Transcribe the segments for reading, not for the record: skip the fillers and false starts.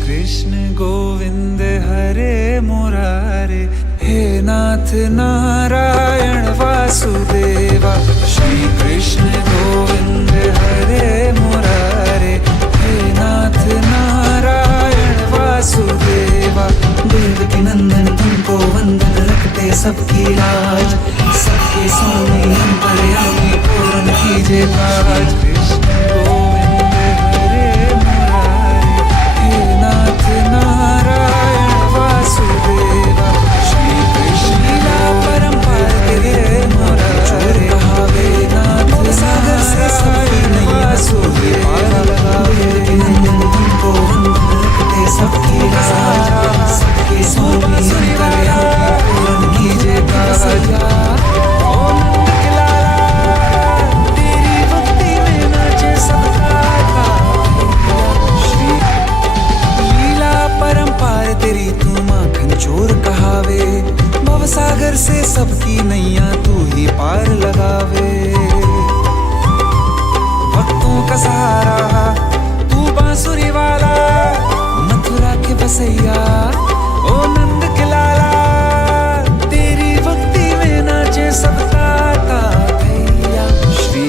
कृष्ण गोविंद हरे मुरारे, हे नाथ नारायण वासुदेवा। श्री कृष्ण गोविंद हरे मुरारे, हे नाथ नारायण वासुदेवा। देवकी नंदन तुमको वंदन, रखते सबकी लाज, सबके स्वामी अंतर्यामी पूर्ण कीजिए काज। कृष्ण गोविंद हरे मुरारे, हे नाथ नारायण वासुदेवा। श्री कृष्ण लीला परम्पार तेरे मुरारे, कहावे नाथ सागर से सबकी नैया वासुदेवा। देवकी नंदन तुमको वंदन, रखते सबकी लाज, सबके स्वामी अंतर्यामी पूर्ण कीजिए काज। तेरी तू माखन चोर कहावे, भव सागर से सबकी नैया तू ही पार लगावे। भक्तों का सहारा तू बांसुरी वाला, मथुरा के बसैया ओ नंद के लाला। तेरी भक्ति में नाचे सबका भैया। श्री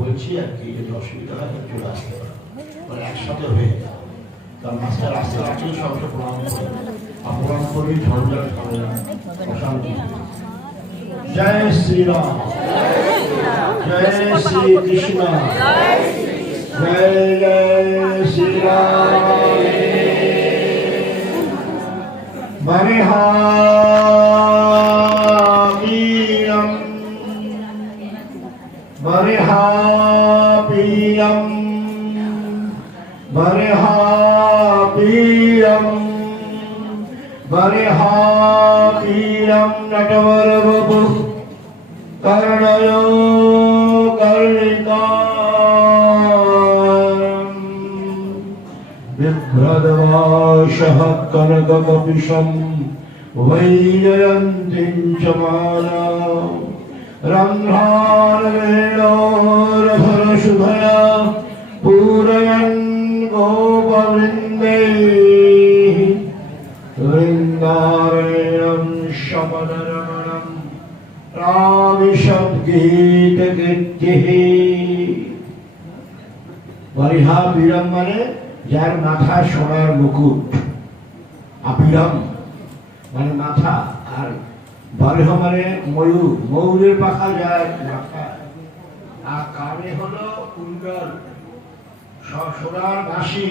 বলছি আর কি, যদি অসুবিধা হয় চলে আসতে পারে, মানে একসাথে হয়ে যায়। তার মাস্টার আসতে রাখলেই সবকে প্রণাম করে, প্রণাম করেই ঝঞ্ঝাট হবে না, অশান্তি। জয় শ্রীরাম, জয় শ্রী কৃষ্ণ, জয় জয় শ্রীরাম। বরিহাপীয়ম বরিহাপীয়ম বরিহাপীয়ম বরিহাপীয়ম নটবরবপু কর্ণയോ কর্ণিকারম বিভ্রদবাসঃ কনককপিশম वैजयन्तीं च मालां रन्ध्रानवेणोरधरशुभया पूरयन् गोपवृन्दैः वृन्दारण्यं शमनरमणं प्राविशद्गीतकीर्तिः। বরিহাপীড়ম মানে যার মাথা সোনার মুকুট, আপীড়ম মানে মাথা, আর বরিহ মানে ময়ূর, ময়ূরের পাখা যায় মাথা, আর কানে হলো কুণ্ডল, সোনার বাঁশি,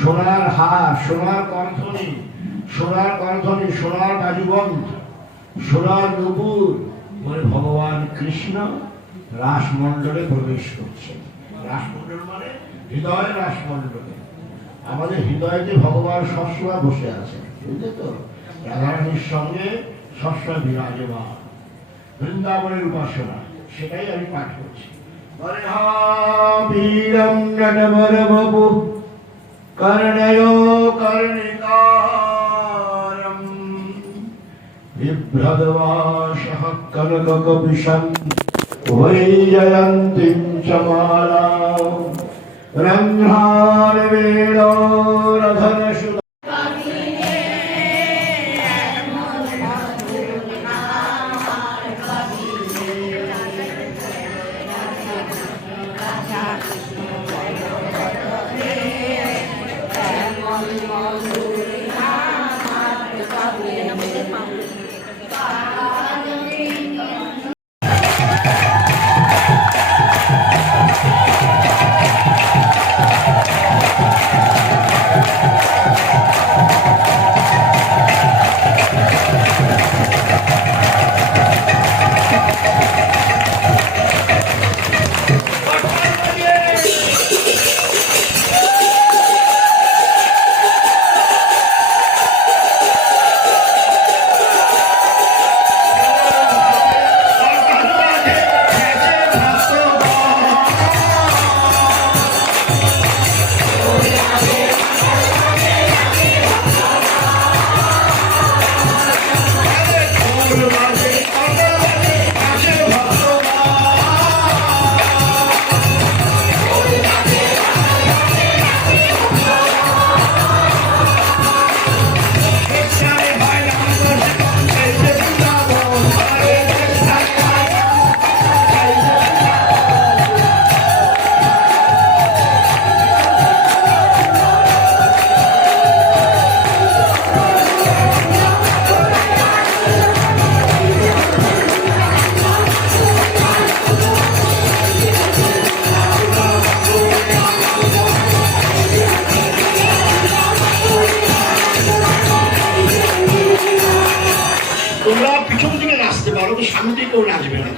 সোনার হার, সোনার কণ্ঠনী, সোনার কণ্ঠনী, সোনার বাজুবন্ধ, সোনার নুপুর, মানে ভগবান কৃষ্ণ রাসমণ্ডলে প্রবেশ করছেন। রাসমণ্ডল মানে হৃদয় রাসমণ্ডলে, আমাদের হৃদয়তে ভগবান সবসময় বসে আছেন, বুঝলে তো? রাধারানীর সঙ্গে সবসময় বিরাজমান, বৃন্দাবনের উপাসনা, সেটাই আমি পাঠ করছি। বরিহাপীড়ম নটবরবপু কর্ণयो কর্ণিকারম বিভ্রদবাসঃ কনককপিশম वैजयन्तीं च मालां रन्ध्रानवेणोरधरशुभया তোমরা পিছন দিকে নাচতে পারো, তো সামনে দিকে কেউ নাচবে না,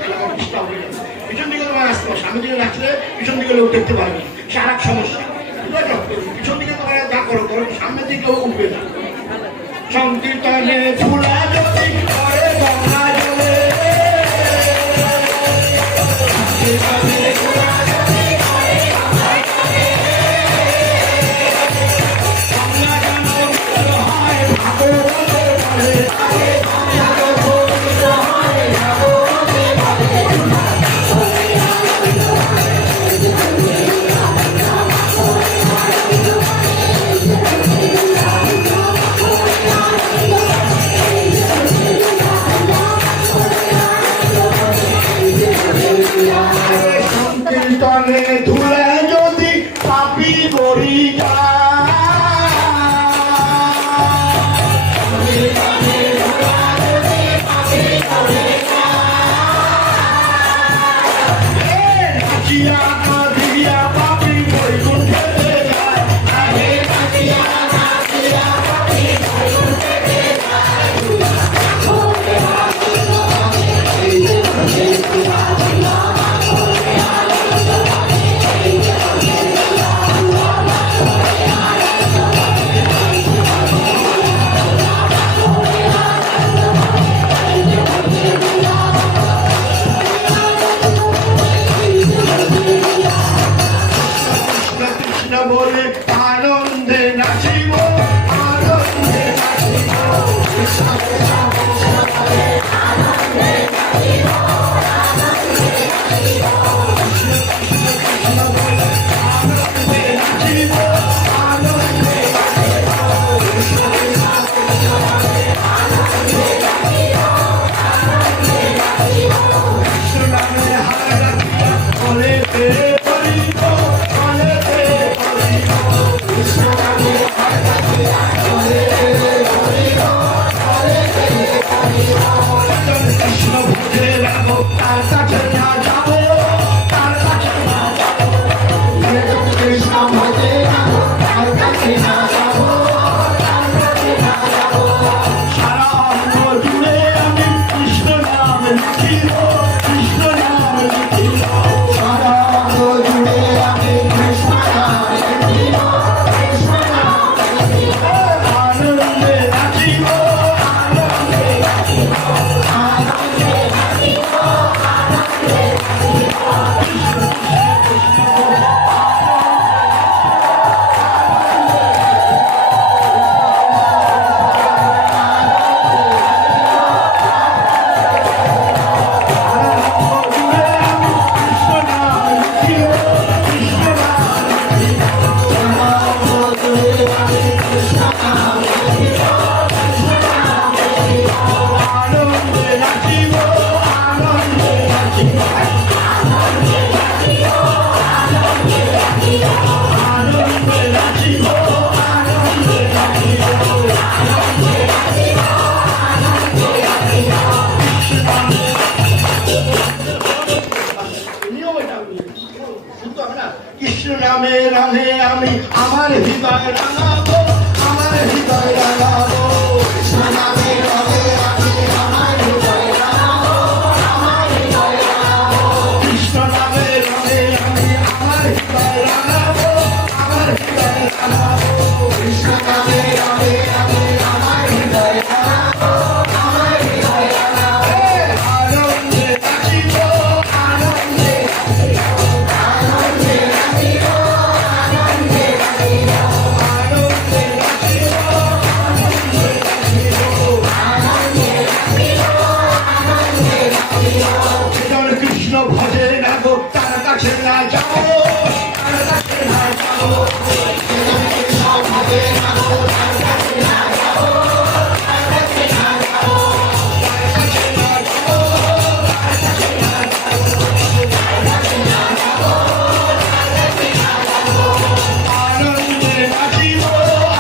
পিছন দিকে তোমরা নাচতে পারো, সামনে দিকে নাচলে পিছন দিকে লোক দেখতে পারবে, সে আর এক সমস্যা। পিছন দিকে তোমরা যা করো করো, সামনের দিকে কেউ উঠবে না। সংকীর্তনে ফুলা জ্যোতি করে গঙ্গা জলে, সংকীর্তন নামে রঙে আমি আমার হৃদয় রাঙাবো, আমার হৃদয় রাঙাবো। কৃষ্ণ নামে রঙে আমি আমার হৃদয় রাঙাবো, আমার হৃদয় রাঙাবো। কৃষ্ণ নামে রঙে আমি আমার হৃদয় রাঙাবো, আমার হৃদয় রাঙাবো। কৃষ্ণ নামে রঙে আমি আমার হৃদয় রাঙাবো, আমার হৃদয় রাঙাবো। আনন্দে নাচিব, আনন্দে কৃষ্ণ ভজে না গো, তার কাছে না যাবো, তার কাছে না যাবো। কৃষ্ণ ভজে না গো, তার কাছে না যাবো, তার কাছে না যাবো, তার কাছে না যাবো, তার কাছে না যাবো, তার কাছে না যাবো, তার কাছে না যাবো। আনন্দে নাচিব,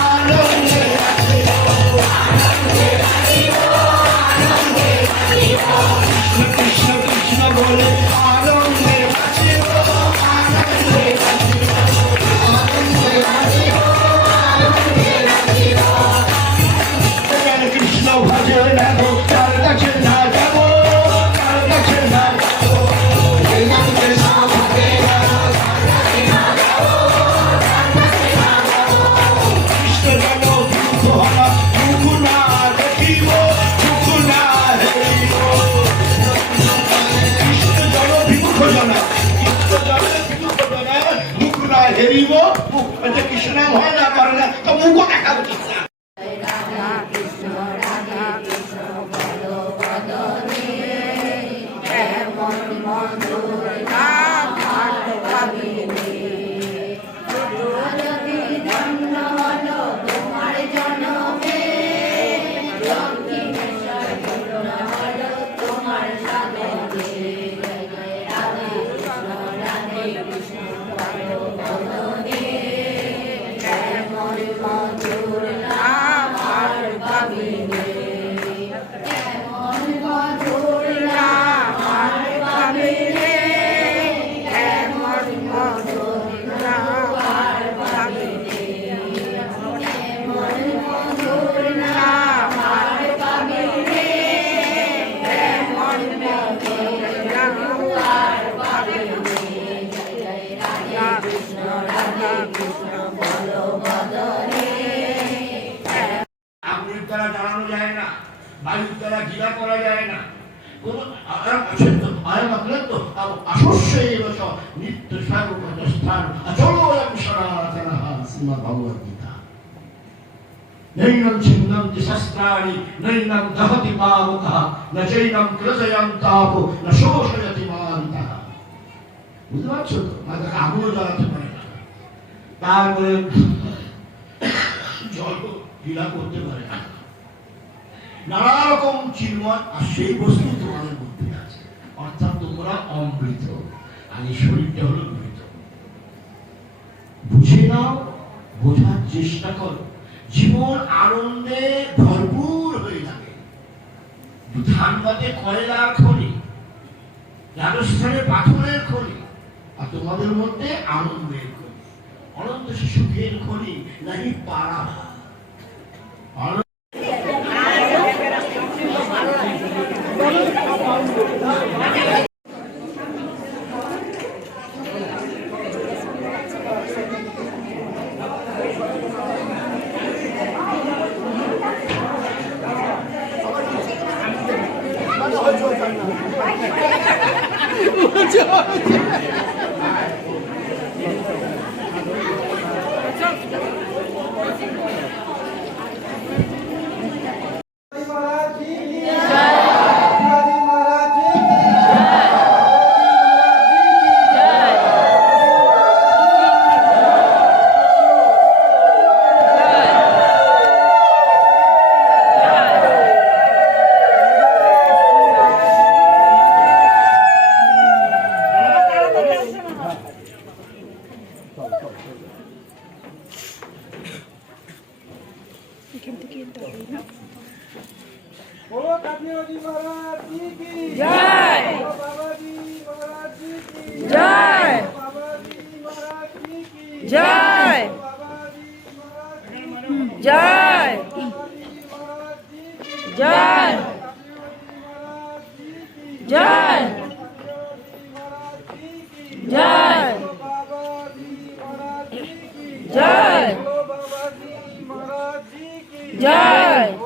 আনন্দে নাচিব, আনন্দে নাচিব, আনন্দে নাচিব। কৃষ্ণ কৃষ্ণ বলে আনন্দে নাচিব, আনন্দে নাচিব, আনন্দে নাচিব, আনন্দে নাচিব। কৃষ্ণ ভজে না গো, তার কাছে না যাব, তার কাছে না যাব। কৃষ্ণ ভজে না গো, তার কাছে না যাব, তার কাছে না যাব। কৃষ্ণ যেন দুঃখ হলা দুঃখ না দেখিব, দুঃখ না হেরিব। কৃষ্ণ জন বিমুখ জনা, কৃষ্ণ জন বিমুখ জনা, মুখ না হেরিব। মুখ কৃষ্ণ নাম হয় না করে না, তো মুখ দেখাবো কৃষ্ণ। আগুনের দ্বারা জ্বালানো যায় না, বায়ুর দ্বারা গিলা করা যায় না। কোনো নিত্য স্থান শ্রীমদ্ ভগবদ গীতা। নৈনম ছিন্নন্তি শস্ত্রাণি নৈনম দহতি পাবকঃ ন চৈনম ক্রজয়ন্তাপ ন শোষয়তি মান্তাঃ। বুঝতে পারছো তো? মানে আগুনও জ্বালাতে পারে না, তারপরে জল গিলা করতে পারে না। নানা রকম চিন্ময়, আর সেই বস্তু তোমাদের মধ্যে আছে, অর্থাৎ তোমরা অমৃত, আর এই শরীরটা হলো মৃত। বুঝে নাও, বোঝার চেষ্টা করো। জীবন আনন্দে ভরপুর হয়ে যাবে। ধানবাদে কয়লার খনি, রাজস্থানে পাথরের খনি, আর তোমাদের মধ্যে আনন্দের খনি, অনন্ত সুখের খনি, নাকি পাড়া। बोलो काठियावाड़ी महाराज जी की जय, बाबा जी महाराज जी की जय, बाबा जी महाराज जी की जय जय जय जय जय जय जय